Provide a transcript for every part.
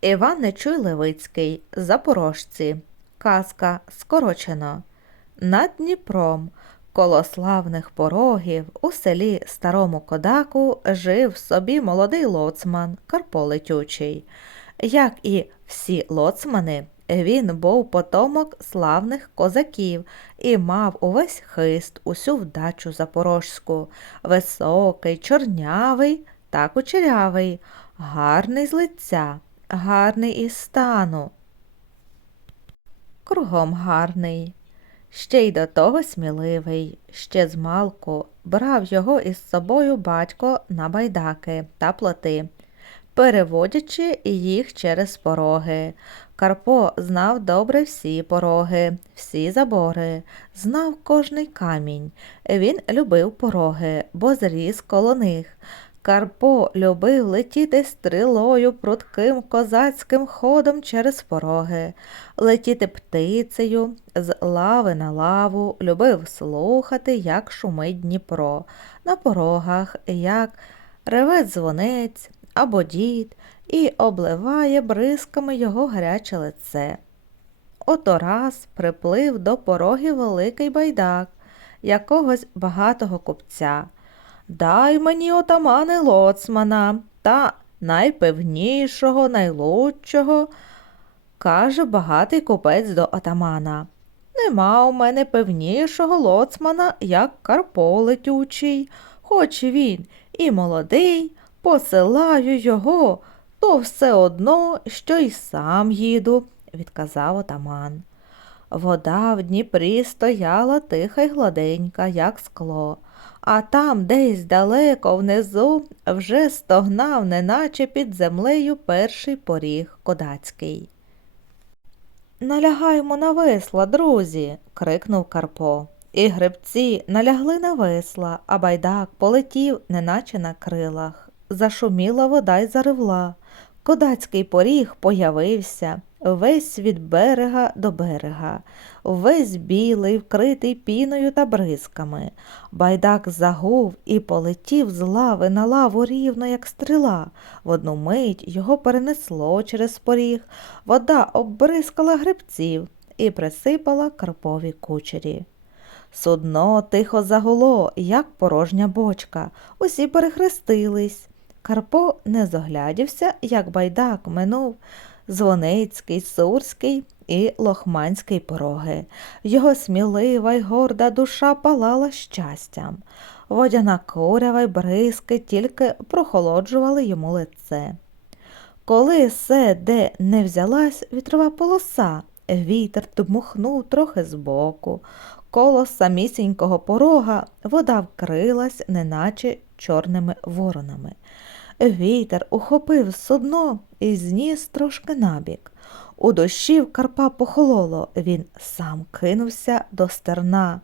Іван Нечуй Левицький, Запорожці. Казка скорочено. Над Дніпром, коло славних порогів, у селі Старому Кодаку жив собі молодий лоцман Карпо Летючий. Як і всі лоцмани, він був потомок славних козаків і мав увесь хист, усю вдачу запорожську, високий, чорнявий та кучерявий, гарний з лиця, гарний із стану. Кругом гарний, ще й до того сміливий, ще змалку брав його із собою батько на байдаки та плоти, переводячи їх через пороги. Карпо знав добре всі пороги, всі забори, знав кожний камінь. Він любив пороги, бо зріс коло них. Карпо любив летіти стрілою прутким козацьким ходом через пороги, летіти птицею з лави на лаву, любив слухати, як шумить Дніпро, на порогах, як реве дзвонець або дід і обливає бризками його гаряче лице. Ото раз приплив до порогів великий байдак якогось багатого купця. Дай мені отамане лоцмана та найпевнішого, найлучшого, каже багатий купець до отамана. Нема у мене певнішого лоцмана, як Карпо летючий, хоч він і молодий, посилаю його, то все одно, що й сам їду, відказав отаман. Вода в Дніпрі стояла тиха й гладенька, як скло, а там десь далеко внизу вже стогнав, неначе під землею перший поріг кодацький. Налягаймо на весла, друзі, крикнув Карпо. І гребці налягли на весла, а байдак полетів, неначе на крилах. Зашуміла вода й заривла. Кодацький поріг появився, весь від берега до берега, весь білий, вкритий піною та бризками. Байдак загув і полетів з лави на лаву рівно, як стріла. В одну мить його перенесло через поріг, вода оббризкала грибців і присипала карпові кучері. Судно тихо загуло, як порожня бочка. Усі перехрестились. Карпо не зоглядівся, як байдак минув Звоницький, Сурський і Лохманський пороги. Його смілива й горда душа палала щастям. Водяна курява й бризки тільки прохолоджували йому лице. Коли все, де не взялась вітрова полоса, вітер дмухнув трохи збоку. Коло самісінького порога вода вкрилась, неначе чорними воронами. Вітер ухопив судно і зніс трошки набік. У дощі в Карпа похололо, він сам кинувся до стерна,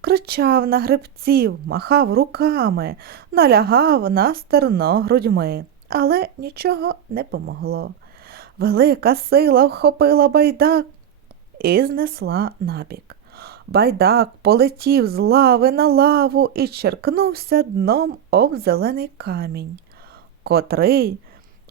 кричав на гребців, махав руками, налягав на стерно грудьми, але нічого не помогло. Велика сила вхопила байдак і знесла набік. Байдак полетів з лави на лаву і черкнувся дном об зелений камінь котрий,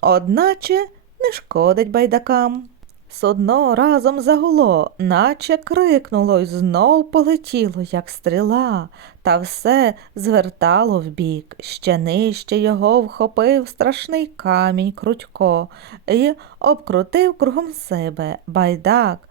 одначе, не шкодить байдакам. Судно разом загуло, наче крикнуло й знов полетіло, як стріла, та все звертало вбік. Ще нижче його вхопив страшний камінь крутько і обкрутив кругом себе байдак.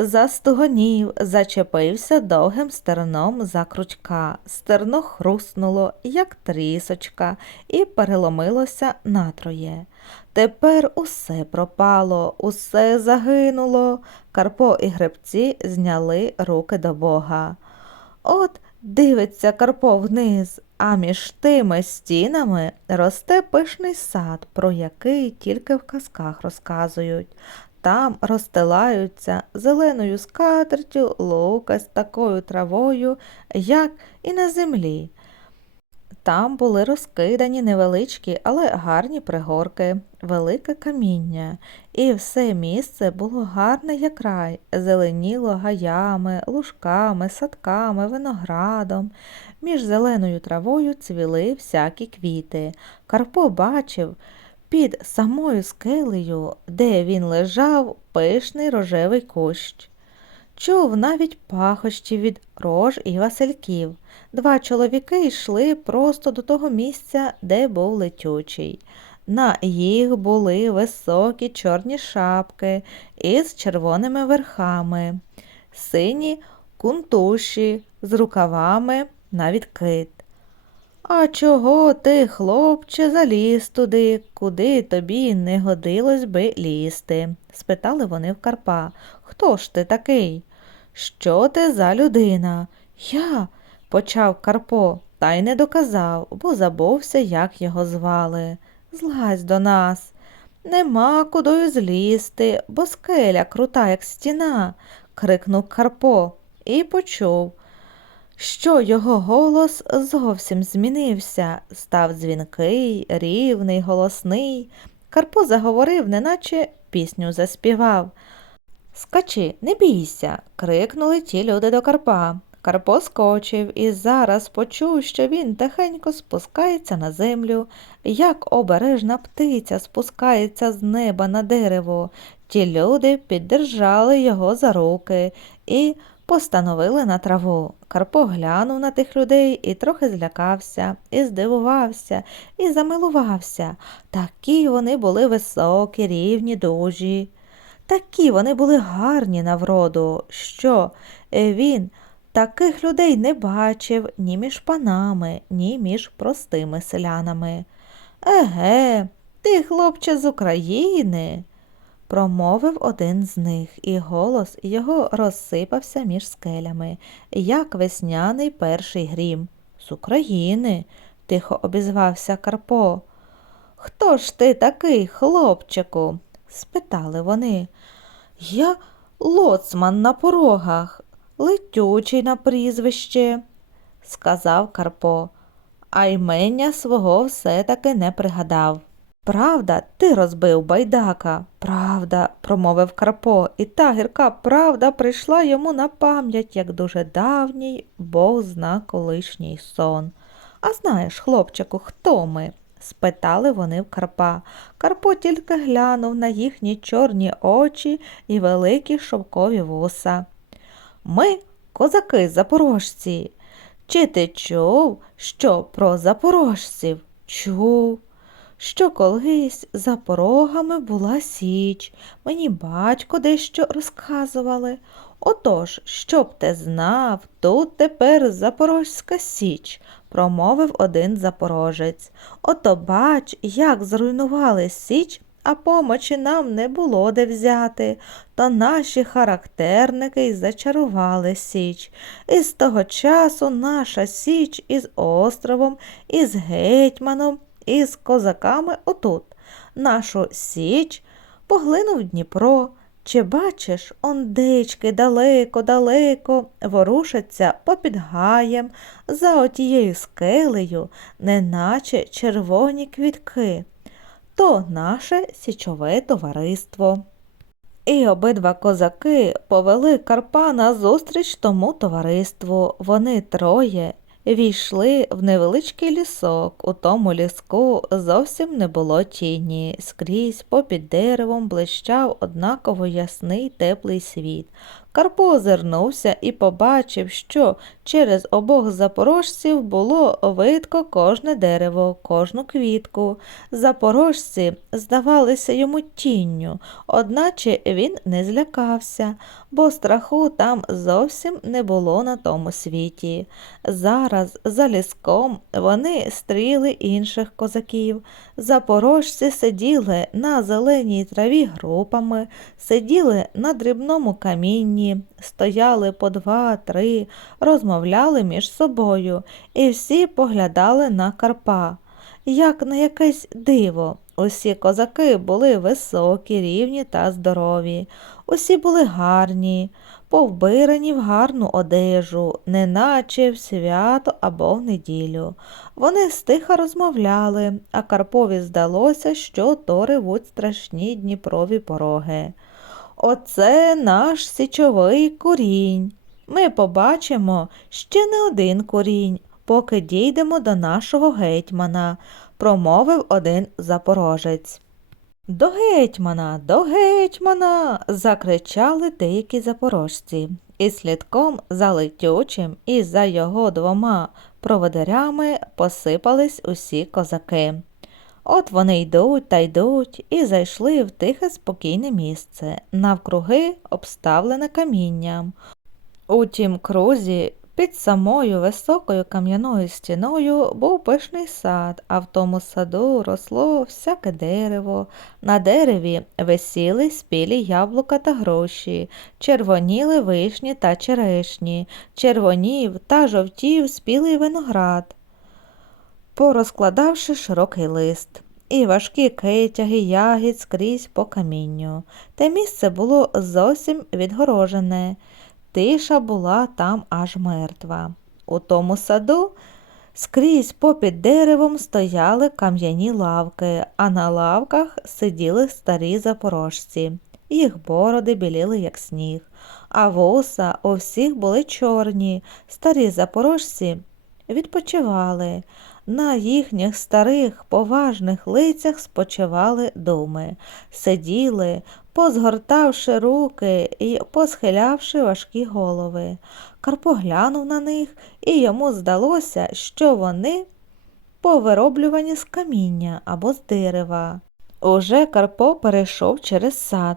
Застугонів, зачепився довгим стерном за кручка. Стерно хруснуло, як трісочка, і переломилося натроє. Тепер усе пропало, усе загинуло. Карпо і гребці зняли руки до Бога. От дивиться Карпо вниз, а між тими стінами росте пишний сад, про який тільки в казках розказують. Там розстилаються зеленою скатертю лука з такою травою, як і на землі. Там були розкидані невеличкі, але гарні пригорки, велике каміння, і все місце було гарне, як рай, зеленіло гаями, лужками, садками, виноградом. Між зеленою травою цвіли всякі квіти. Карпо бачив, під самою скелею, де він лежав, пишний рожевий кущ. Чув навіть пахощі від рож і васильків. Два чоловіки йшли просто до того місця, де був летючий. На їх були високі чорні шапки із червоними верхами, сині кунтуші з рукавами на відкид. А чого ти, хлопче, заліз туди, куди тобі не годилось би лізти? спитали вони в Карпа. Хто ж ти такий? Що ти за людина? Я, почав Карпо, та й не доказав, бо забувся, як його звали. Злазь до нас. Нема кудою злізти, бо скеля крута, як стіна, крикнув Карпо і почув, що його голос зовсім змінився, став дзвінкий, рівний, голосний. Карпо заговорив, неначе пісню заспівав. Скачи, не бійся, крикнули ті люди до Карпа. Карпо скочив і зараз почув, що він тихенько спускається на землю, як обережна птиця спускається з неба на дерево. Ті люди піддержали його за руки і постановили на траву. Карпо глянув на тих людей і трохи злякався, і здивувався, і замилувався. Такі вони були високі, рівні, дужі. Такі вони були гарні на вроду, що е, він таких людей не бачив ні між панами, ні між простими селянами. Еге, ти, хлопче, з України, промовив один з них, і голос його розсипався між скелями, як весняний перший грім. З України, тихо обізвався Карпо. Хто ж ти такий, хлопчику? спитали вони. Я лоцман на порогах, летючий на прізвище, сказав Карпо, а ймення свого все-таки не пригадав. Правда, ти розбив байдака, правда, промовив Карпо, і та гірка правда прийшла йому на пам'ять, як дуже давній, бог зна колишній сон. А знаєш, хлопчику, хто ми? спитали вони в Карпа. Карпо тільки глянув на їхні чорні очі і великі шовкові вуса. Ми козаки запорожці. Чи ти чув, що про запорожців? Чув. Що колись за порогами була січ, мені батько дещо розказували. Отож, щоб ти знав, тут тепер Запорозька Січ, промовив один запорожець. Ото бач, як зруйнували Січ, а помочі нам не було де взяти, то наші характерники й зачарували Січ. І з того часу наша Січ із островом, із гетьманом, із козаками отут. Нашу Січ поглинув Дніпро. Чи бачиш, ондечки далеко-далеко ворушаться попід гаєм за отією скелею, неначе червоні квітки. То наше січове товариство. І обидва козаки повели Карпа назустріч тому товариству. Вони троє війшли в невеличкий лісок. У тому ліску зовсім не було тіні. Скрізь попід деревом блищав однаково ясний теплий світ. Карпо озирнувся і побачив, що через обох запорожців було видко кожне дерево, кожну квітку. Запорожці здавалися йому тінню, одначе він не злякався, бо страху там зовсім не було на тому світі. Зараз за ліском вони стріли інших козаків. Запорожці сиділи на зеленій траві групами, сиділи на дрібному камінні, стояли по два-три, розмовляли між собою, і всі поглядали на Карпа. Як на якесь диво. Усі козаки були високі, рівні та здорові, усі були гарні, повбирані в гарну одежу, неначе в свято або в неділю. Вони стиха розмовляли, а Карпові здалося, що то ревуть страшні Дніпрові пороги. Оце наш січовий курінь. Ми побачимо ще не один курінь, поки дійдемо до нашого гетьмана. промовив один запорожець. До гетьмана, до гетьмана. закричали деякі запорожці. І слідком за летючим і за його двома проводарями посипались усі козаки. От вони йдуть та йдуть і зайшли в тихе спокійне місце, навкруги обставлене камінням. У тім крузі під самою високою кам'яною стіною був пишний сад, а в тому саду росло всяке дерево. На дереві висіли спілі яблука та гроші, червоніли вишні та черешні, червонів та жовтів спілий виноград порозкладавши широкий лист, і важкі китяги ягід скрізь по камінню. Те місце було зовсім відгорожене, тиша була там аж мертва. У тому саду скрізь попід деревом стояли кам'яні лавки, а на лавках сиділи старі запорожці. Їх бороди біліли, як сніг, а вуса у всіх були чорні. Старі запорожці відпочивали. На їхніх старих поважних лицях спочивали думи, сиділи, позгортавши руки і посхилявши важкі голови. Карпо глянув на них, і йому здалося, що вони повироблювані з каміння або з дерева. Уже Карпо перейшов через сад.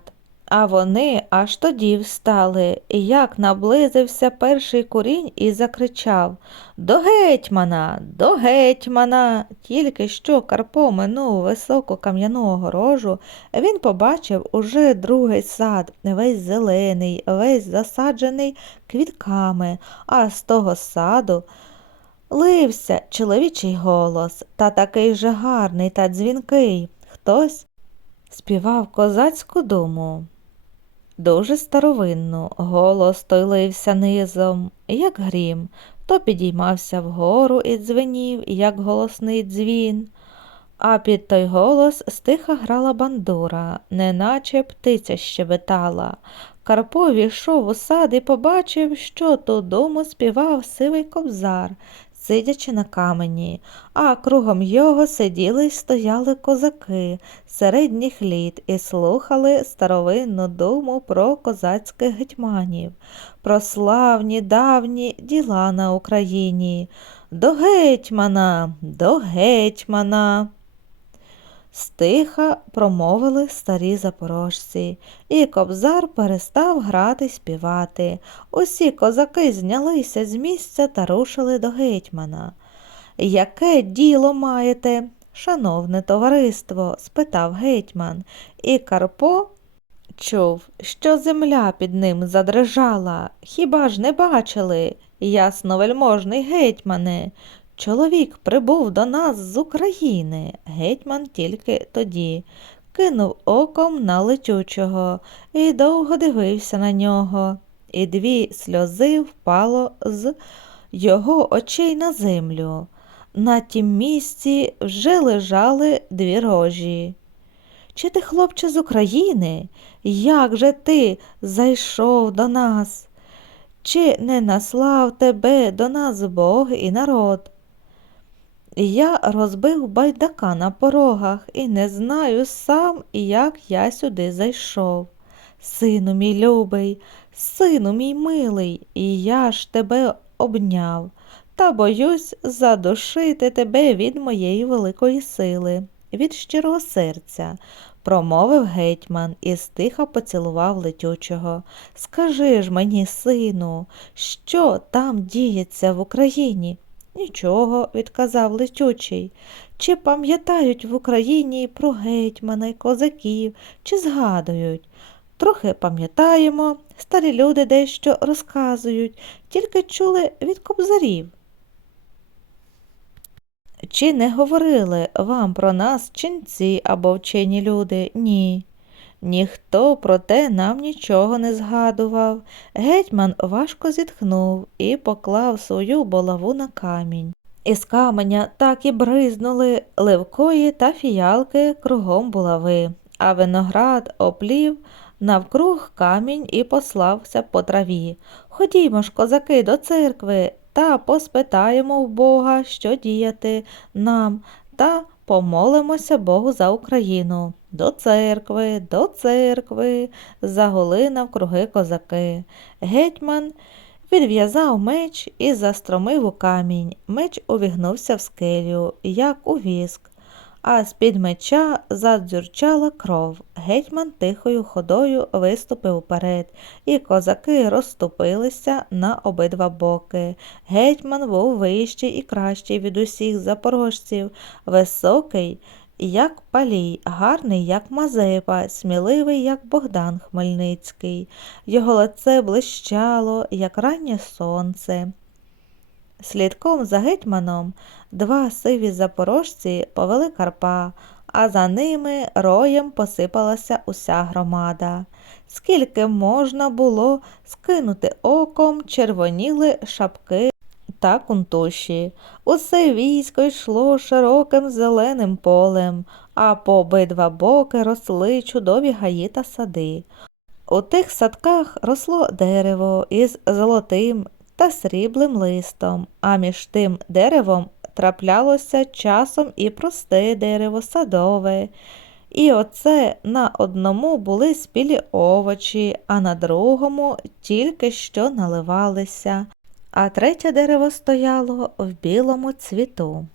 А вони аж тоді встали, як наблизився перший курінь і закричав До гетьмана, до гетьмана. Тільки що Карпо минув високу кам'яну огорожу, він побачив уже другий сад, весь зелений, весь засаджений квітками, а з того саду лився чоловічий голос, та такий же гарний та дзвінкий. Хтось співав козацьку думу. Дуже старовинно, голос той лився низом, як грім, то підіймався вгору і дзвенів, як голосний дзвін. А під той голос стиха грала бандура, неначе птиця щебетала. Карпо війшов у сад і побачив, що ту дому співав сивий кобзар, сидячи на камені, а кругом його сиділи й стояли козаки середніх літ і слухали старовинну думу про козацьких гетьманів, про славні давні діла на Україні. До гетьмана, до гетьмана. Стиха промовили старі запорожці, і кобзар перестав грати співати. Усі козаки знялися з місця та рушили до гетьмана. Яке діло маєте, шановне товариство? спитав гетьман, і Карпо чув, що земля під ним задрижала. Хіба ж не бачили, ясновельможний гетьмане? Чоловік прибув до нас з України, гетьман тільки тоді. Кинув оком на летючого і довго дивився на нього, і дві сльози впало з його очей на землю. На тім місці вже лежали дві рожі. Чи ти, хлопче, з України? Як же ти зайшов до нас? Чи не наслав тебе до нас Бог і народ? Я розбив байдака на порогах і не знаю сам, як я сюди зайшов. Сину мій любий, сину мій милий, і я ж тебе обняв, та боюсь задушити тебе від моєї великої сили, від щирого серця, промовив гетьман і стиха поцілував летючого. Скажи ж мені, сину, що там діється в Україні? Нічого, відказав летючий. Чи пам'ятають в Україні про гетьмана й козаків, чи згадують? Трохи пам'ятаємо, старі люди дещо розказують, тільки чули від кобзарів. Чи не говорили вам про нас ченці або вчені люди? Ні. Ніхто про те нам нічого не згадував. Гетьман важко зітхнув і поклав свою булаву на камінь. Із каменя так і бризнули ливкої та фіялки кругом булави, а виноград оплів навкруг камінь і послався по траві. Ходімо ж, козаки, до церкви та поспитаємо в Бога, що діяти нам, та помолимося Богу за Україну. До церкви, до церкви, загули навкруги козаки. Гетьман відв'язав меч і застромив у камінь. Меч увігнувся в скелю, як у віск, а з-під меча задзюрчала кров. Гетьман тихою ходою виступив уперед, і козаки розступилися на обидва боки. Гетьман був вищий і кращий від усіх запорожців, високий, як палій, гарний, як Мазепа, сміливий, як Богдан Хмельницький. Його лице блищало, як раннє сонце. Слідком за гетьманом два сиві запорожці повели Карпа, а за ними роєм посипалася уся громада. Скільки можна було скинути оком, червоніли шапки та кунтуші. Усе військо йшло широким зеленим полем, а по обидва боки росли чудові гаї та сади. У тих садках росло дерево із золотим та сріблим листом, а між тим деревом траплялося часом і просте дерево садове. І оце на одному були спілі овочі, а на другому тільки що наливалися, а третє дерево стояло в білому цвіту.